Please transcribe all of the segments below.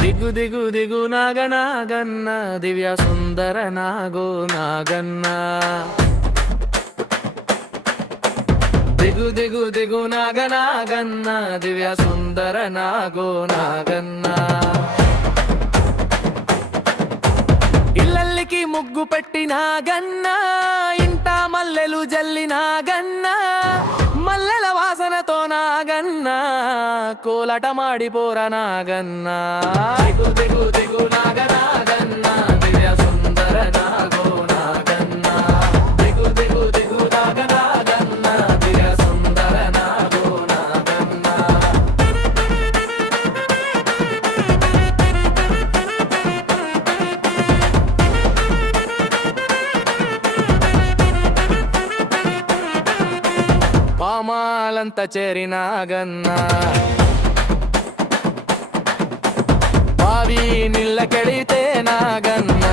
దిగు దిగు దిగు నాగ నాగన్న దివ్య సుందర నాగో నాగన్నా దిగు దిగు దిగు నాగ నాగన్న దివ్య సుందర నాగో నాగన్న ఇల్లల్లికి ముగ్గు పెట్టి నాగన్న ఇంట మల్లెలు జల్లి నాగన్న మల్లెల వాసనతో నాగన్న కోలట మాడిపోర నాగన్న దిగు దిగు దిగు నాగ నాగన్న పామాలంత చేరినాగన్నా బావి నిల్లకెడితే నాగన్నా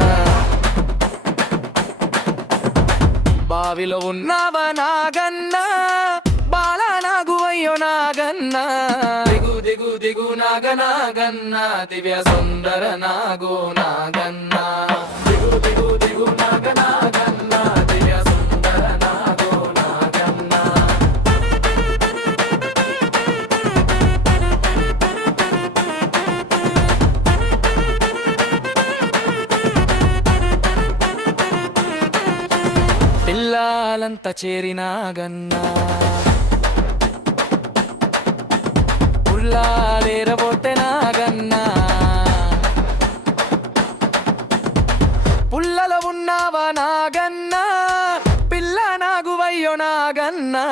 బావిలో ఉన్నావా నాగన్నా బాల నాగువయ్యో నాగన్నా దిగు దిగు దిగు నాగ నాగన్న దివ్య సుందర నాగో నాగన్నా దిగు దిగు పిల్లాలంతా చేరినాగన్నా పుల్లాలేరబోతే నాగన్నా పుల్లలో ఉన్నావా నాగన్నా పిల్ల నాగువయ్యో నాగన్నా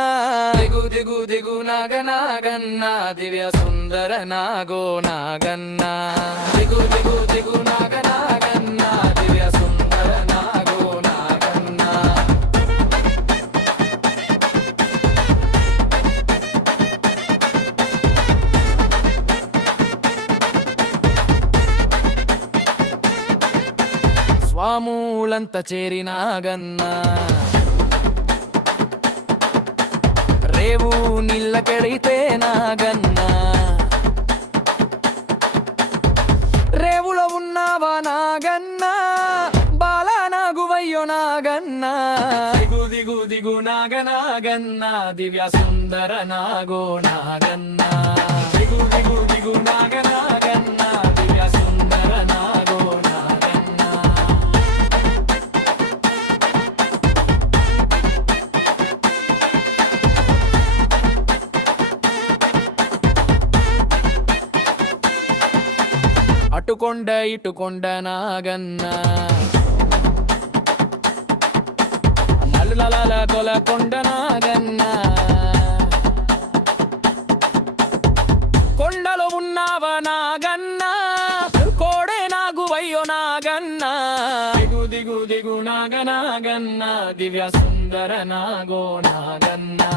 దిగు దిగు దిగు నాగ నాగన్నా దివ్య సుందర నాగో నాగన్నా దిగు దిగు దిగు నాగ స్వాములంత చేరినాగన్న. రేవు నీళ్ళకెడితే నాగన్న. రేవులో ఉన్నావా నాగన్న? బాల నాగువయ్యో నాగన్న. దిగు దిగు దిగు నాగ నాగన్న దివ్య సుందర నాగో నాగన్న. దిగు దిగు దిగు నాగ నాగన్న అటుకొండ ఇటుకొండ నాగన్న. నలులల కొలకొండ నాగన్న. కొండలు ఉన్నావ నాగన్న? కోడే నాగువయ్యో నాగన్న. దిగు దిగు దిగు నాగ నాగన్న. దివ్య సుందర నాగో నాగన్నా.